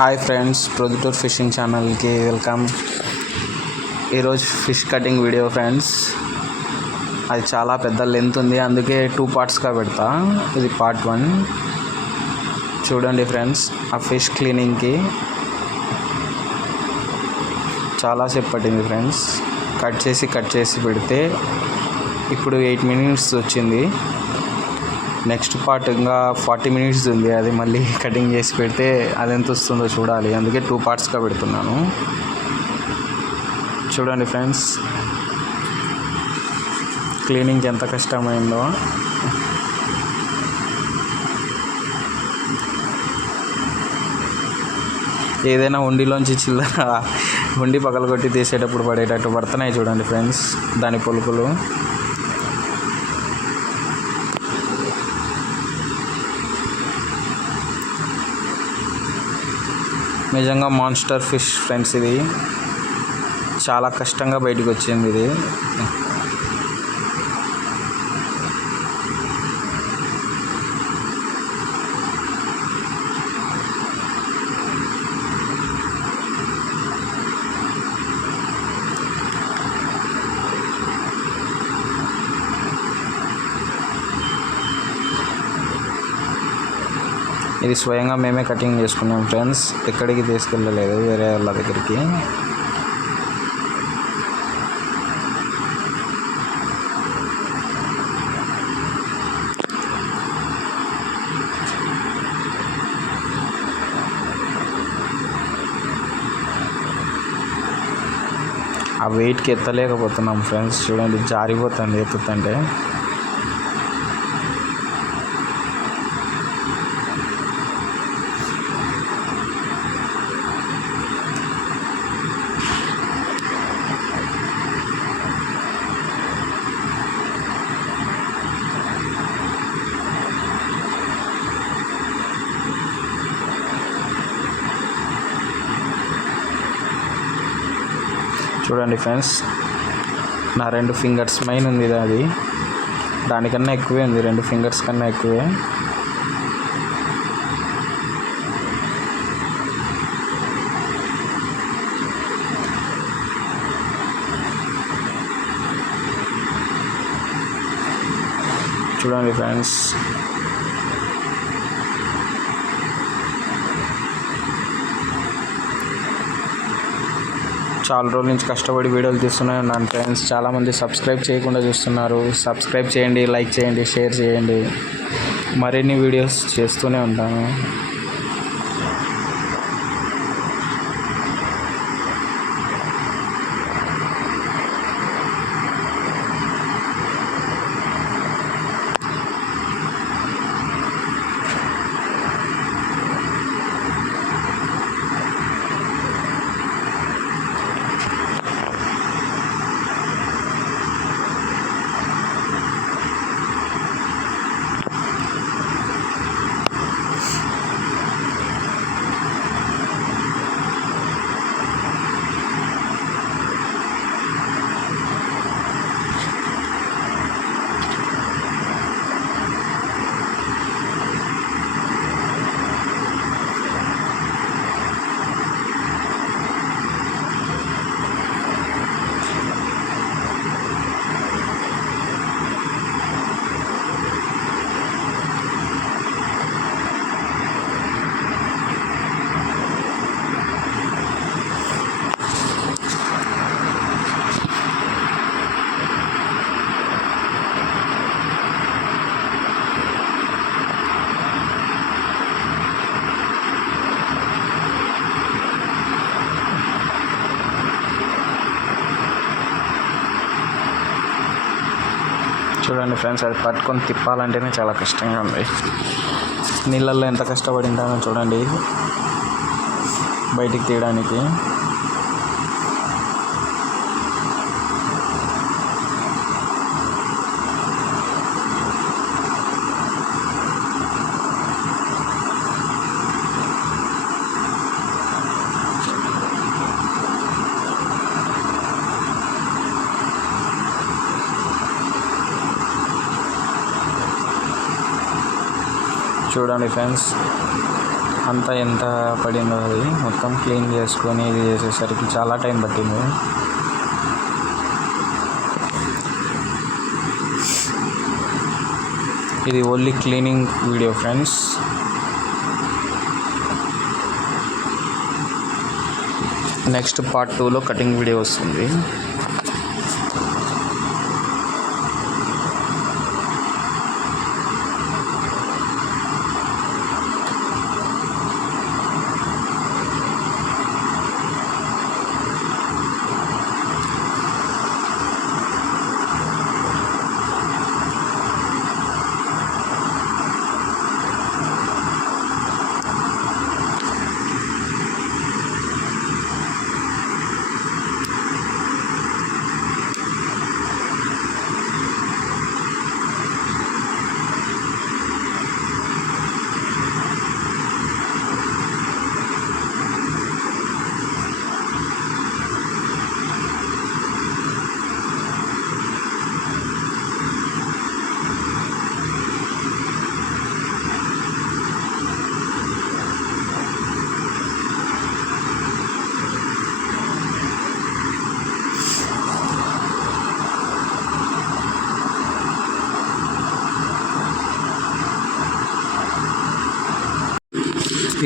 Hi friends, Proddatur ఫిషింగ్ ఛానల్కి వెల్కమ్. ఈరోజు fish cutting video friends. అది చాలా పెద్ద లెంత్ ఉంది, అందుకే 2 పార్ట్స్గా పెడతా. ఇది పార్ట్ 1. చూడండి ఫ్రెండ్స్, ఆ ఫిష్ క్లీనింగ్కి చాలాసేపు పట్టింది ఫ్రెండ్స్. కట్ చేసి పెడితే ఇప్పుడు 8 minutes వచ్చింది. నెక్స్ట్ పార్ట్ ఇంకా 40 minutes ఉంది. అది మళ్ళీ కటింగ్ చేసి పెడితే అది ఎంత వస్తుందో చూడాలి, అందుకే 2 పార్ట్స్గా పెడుతున్నాను. చూడండి ఫ్రెండ్స్, క్లీనింగ్కి ఎంత కష్టమైందో. ఏదైనా ఉండిలోంచి చిల్లర ఉండి పగలగొట్టి తీసేటప్పుడు పడేటట్టు పడుతున్నాయి చూడండి ఫ్రెండ్స్ దాని పొలుకులు. నిజంగా మాన్స్టర్ ఫిష్ ఫ్రెండ్స్. ఇది చాలా కష్టంగా బయటకు వచ్చింది. ఇది స్వయంగా మేమే కటింగ్ చేసుకున్నాం ఫ్రెండ్స్, ఎక్కడికి తీసుకెళ్ళలేదు వేరే వాళ్ళ దగ్గరికి. ఆ వెయిట్కి ఎత్తలేకపోతున్నాం ఫ్రెండ్స్. చూడండి, జారిపోతుంది ఎత్తుతుంటే. చూడండి ఫ్రెండ్స్, నా 2 fingers మైన్ ఉంది. అది దానికన్నా ఎక్కువే ఉంది, 2 fingers కన్నా ఎక్కువే. చూడండి ఫ్రెండ్స్, చాలా రోజుల నుంచి కష్టపడి వీడియోలు తీస్తూనే ఉన్నాను ఫ్రెండ్స్. చాలామంది సబ్స్క్రైబ్ చేయకుండా చూస్తున్నారు. సబ్స్క్రైబ్ చేయండి, లైక్ చేయండి, షేర్ చేయండి. మరిన్ని వీడియోస్ చేస్తూనే ఉంటాను. చూడండి ఫ్రెండ్స్, అది పట్టుకొని తిప్పాలంటేనే చాలా కష్టంగా ఉంది. నీళ్ళల్లో ఎంత కష్టపడింటానో చూడండి బయటికి తీయడానికి. చూడండి ఫ్రెండ్స్, అంతా ఎంత పడిందో అది మొత్తం క్లీన్ చేసుకొని ఇది చేసేసరికి చాలా టైం పట్టింది. ఇది only cleaning video friends. Next part 2లో కటింగ్ వీడియో వస్తుంది.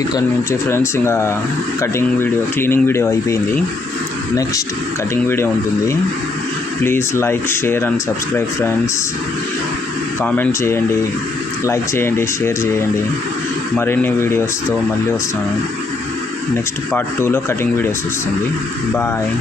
ఇక్కడ నుంచి ఫ్రెండ్స్ ఇంకా క్లీనింగ్ వీడియో అయిపోయింది. నెక్స్ట్ కటింగ్ వీడియో ఉంటుంది. Please like, share and subscribe friends. Comment చేయండి, లైక్ చేయండి, షేర్ చేయండి. మరిన్ని వీడియోస్తో మళ్ళీ వస్తాను. నెక్స్ట్ పార్ట్ 2లో కటింగ్ వీడియోస్ వస్తుంది. బాయ్.